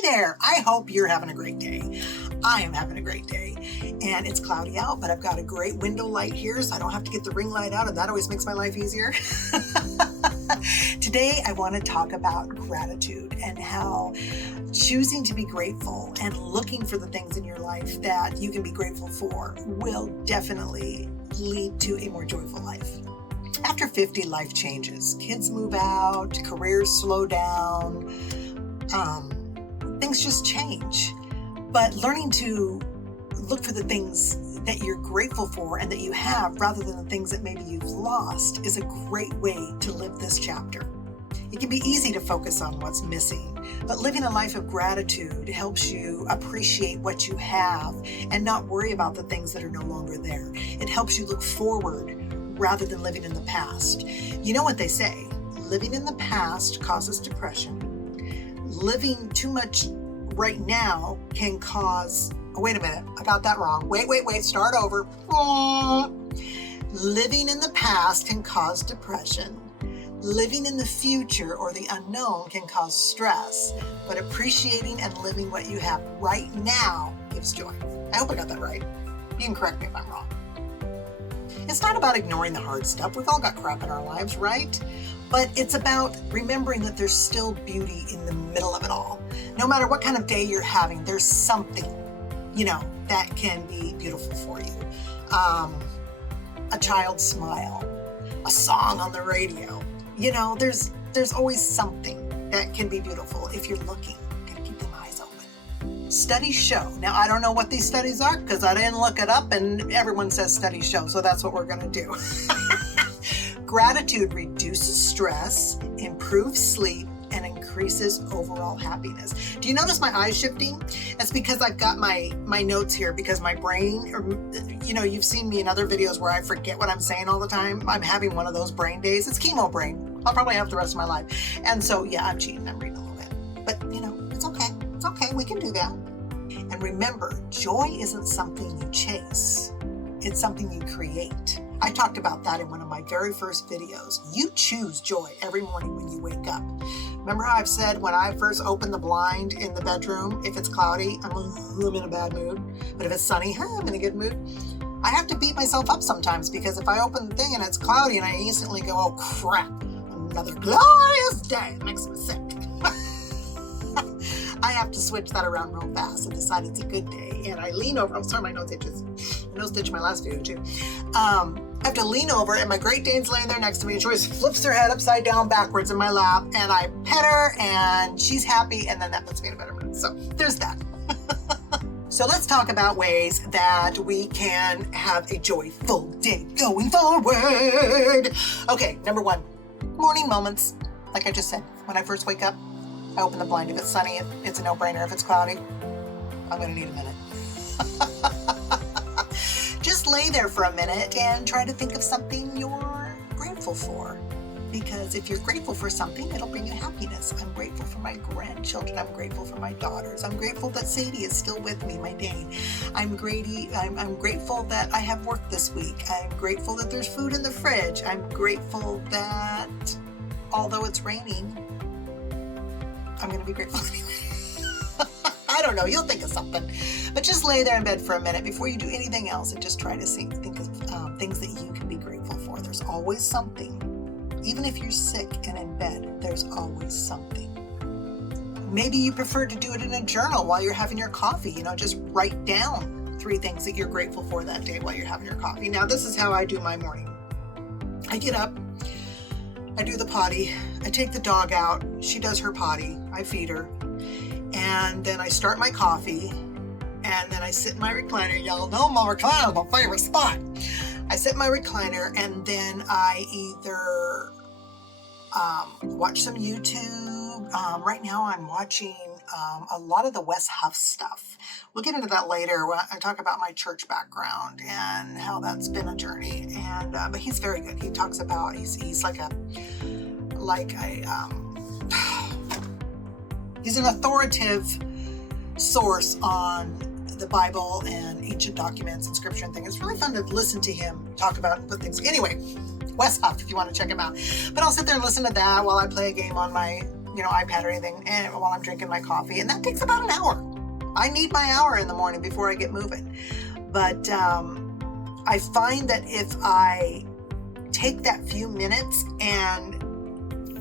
Hey there, I hope you're having a great day. I am having a great day, and it's cloudy out, but I've got a great window light here, so I don't have to get the ring light out, and that always makes my life easier. Today, I want to talk about gratitude and how choosing to be grateful and looking for the things in your life that you can be grateful for will definitely lead to a more joyful life. After 50, life changes. Kids move out, careers slow down, things just change. But learning to look for the things that you're grateful for and that you have rather than the things that maybe you've lost is a great way to live this chapter. It can be easy to focus on what's missing, but living a life of gratitude helps you appreciate what you have and not worry about the things that are no longer there. It helps you look forward rather than living in the past. You know what they say, living in the past causes depression. Living too much right now can cause, oh, wait a minute, I got that wrong. Wait, start over. Living in the past can cause depression. Living in the future or the unknown can cause stress, but appreciating and living what you have right now gives joy. I hope I got that right. You can correct me if I'm wrong. It's not about ignoring the hard stuff. We've all got crap in our lives, right? But it's about remembering that there's still beauty in the middle of it all. No matter what kind of day you're having, there's something, that can be beautiful for you. A child's smile, a song on the radio. There's always something that can be beautiful if you're looking. Gotta keep them eyes open. Studies show. Now, I don't know what these studies are because I didn't look it up, and everyone says studies show, so that's what we're going to do. Gratitude reduces stress, improves sleep, and increases overall happiness. Do you notice my eyes shifting? That's because I've got my notes here because my brain, you've seen me in other videos where I forget what I'm saying all the time. I'm having one of those brain days. It's chemo brain. I'll probably have the rest of my life. And so, yeah, I'm cheating. I'm reading a little bit. But, it's okay. It's okay. We can do that. And remember, joy isn't something you chase. It's something you create. I talked about that in one of my very first videos. You choose joy every morning when you wake up. Remember how I've said when I first open the blind in the bedroom, if it's cloudy, I'm in a bad mood. But if it's sunny, I'm in a good mood. I have to beat myself up sometimes because if I open the thing and it's cloudy and I instantly go, oh crap, another glorious day, it makes me sick. I have to switch that around real fast and decide it's a good day. And I lean over. I'm sorry, my nose itches. My nose itched my last video too. I have to lean over, and my Great Dane's laying there next to me, and she always flips her head upside down backwards in my lap, and I pet her, and she's happy, and then that puts me in a better mood. So there's that. So let's talk about ways that we can have a joyful day going forward. Okay, number one, morning moments. Like I just said, when I first wake up, I open the blind. If it's sunny, it's a no-brainer. If it's cloudy, I'm going to need a minute. Just lay there for a minute and try to think of something you're grateful for. Because if you're grateful for something, it'll bring you happiness. I'm grateful for my grandchildren. I'm grateful for my daughters. I'm grateful that Sadie is still with me, my Dane. I'm grateful that I have work this week. I'm grateful that there's food in the fridge. I'm grateful that although it's raining, I'm going to be grateful anyway. I don't know. You'll think of something. But just lay there in bed for a minute before you do anything else and just try to think of things that you can be grateful for. There's always something. Even if you're sick and in bed, there's always something. Maybe you prefer to do it in a journal while you're having your coffee. Just write down 3 things that you're grateful for that day while you're having your coffee. Now, this is how I do my morning. I get up. I do the potty. I take the dog out. She does her potty. I feed her. And then I start my coffee. And then I sit in my recliner. Y'all know my recliner is my favorite spot. I sit in my recliner and then I either watch some YouTube. Right now I'm watching a lot of the Wes Huff stuff. We'll get into that later when I talk about my church background and how that's been a journey. And but he's very good. He talks about he's he's an authoritative source on the Bible and ancient documents and scripture and things. It's really fun to listen to him talk about and put things. Anyway, Wes Huff, if you want to check him out. But I'll sit there and listen to that while I play a game on my iPad or anything, and while I'm drinking my coffee, and that takes about an hour. I need my hour in the morning before I get moving. But I find that if I take that few minutes and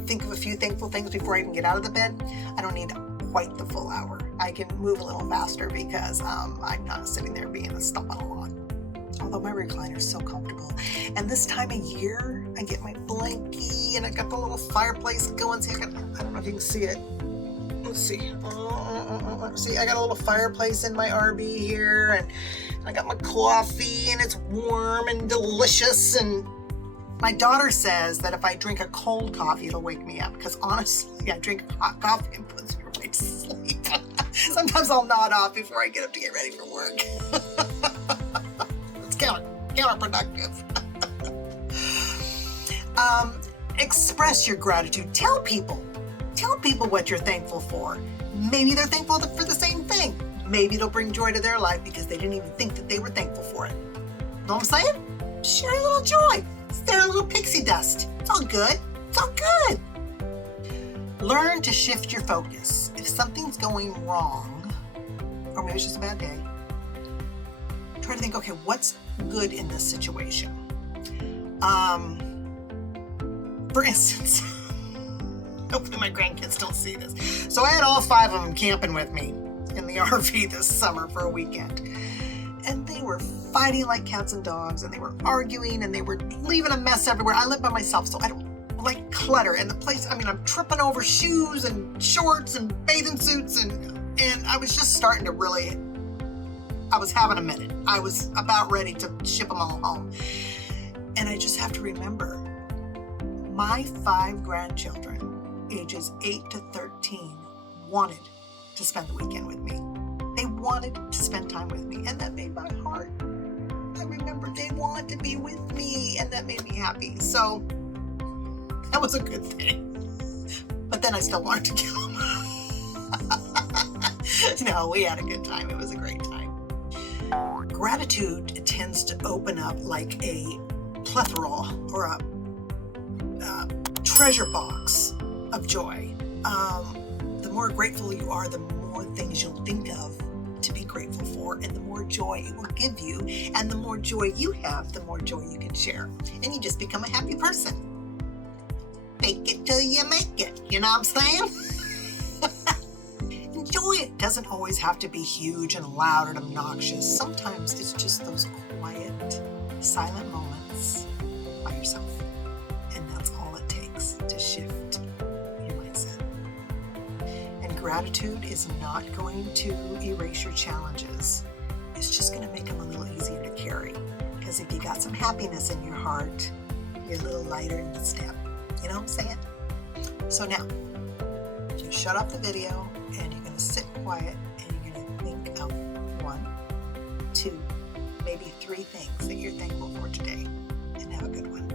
think of a few thankful things before I even get out of the bed, I don't need quite the full hour. I can move a little faster because I'm not sitting there being a stump on a log. Although my recliner is so comfortable. And this time of year, I get my blankie and I got the little fireplace going. See, I don't know if you can see it. Let's see. See, I got a little fireplace in my RV here, and I got my coffee, and it's warm and delicious. And my daughter says that if I drink a cold coffee, it'll wake me up. Because honestly, I drink hot coffee and puts me right to sleep. Sometimes I'll nod off before I get up to get ready for work. It's counterproductive. Express your gratitude. Tell people what you're thankful for. Maybe they're thankful for the same thing. Maybe it'll bring joy to their life because they didn't even think that they were thankful for it. Know what I'm saying? Share a little joy. It's their little pixie dust. It's all good. It's all good. Learn to shift your focus. If something's going wrong, or maybe it's just a bad day, try to think, okay, what's good in this situation? For instance, hopefully my grandkids don't see this. So I had all 5 of them camping with me in the RV this summer for a weekend. And they were fighting like cats and dogs, and they were arguing, and they were leaving a mess everywhere. I live by myself, so I don't like clutter. And the place, I'm tripping over shoes and shorts and bathing suits, and I was just starting to I was having a minute. I was about ready to ship them all home. And I just have to remember, my 5 grandchildren, ages 8 to 13, wanted to spend the weekend with me. They wanted to spend time with me, and that made my heart. I remember they wanted to be with me, and that made me happy. So that was a good thing. But then I still wanted to kill them. No, we had a good time. It was a great time. Gratitude tends to open up like a plethora or a treasure box of joy. The more grateful you are, the more things you'll think of to be grateful for, and the more joy it will give you. And the more joy you have, the more joy you can share. And you just become a happy person. Fake it till you make it. You know what I'm saying? Enjoy it. Doesn't always have to be huge and loud and obnoxious. Sometimes it's just those quiet, silent moments by yourself. And that's all it takes to shift your mindset. And gratitude is not going to erase your challenges. It's just going to make them a little easier to carry. Because if you got some happiness in your heart, you're a little lighter in the step. You know what I'm saying? So now, just shut off the video, and you're going to sit quiet, and you're going to think of 1, 2, maybe 3 things that you're thankful for today. And have a good one.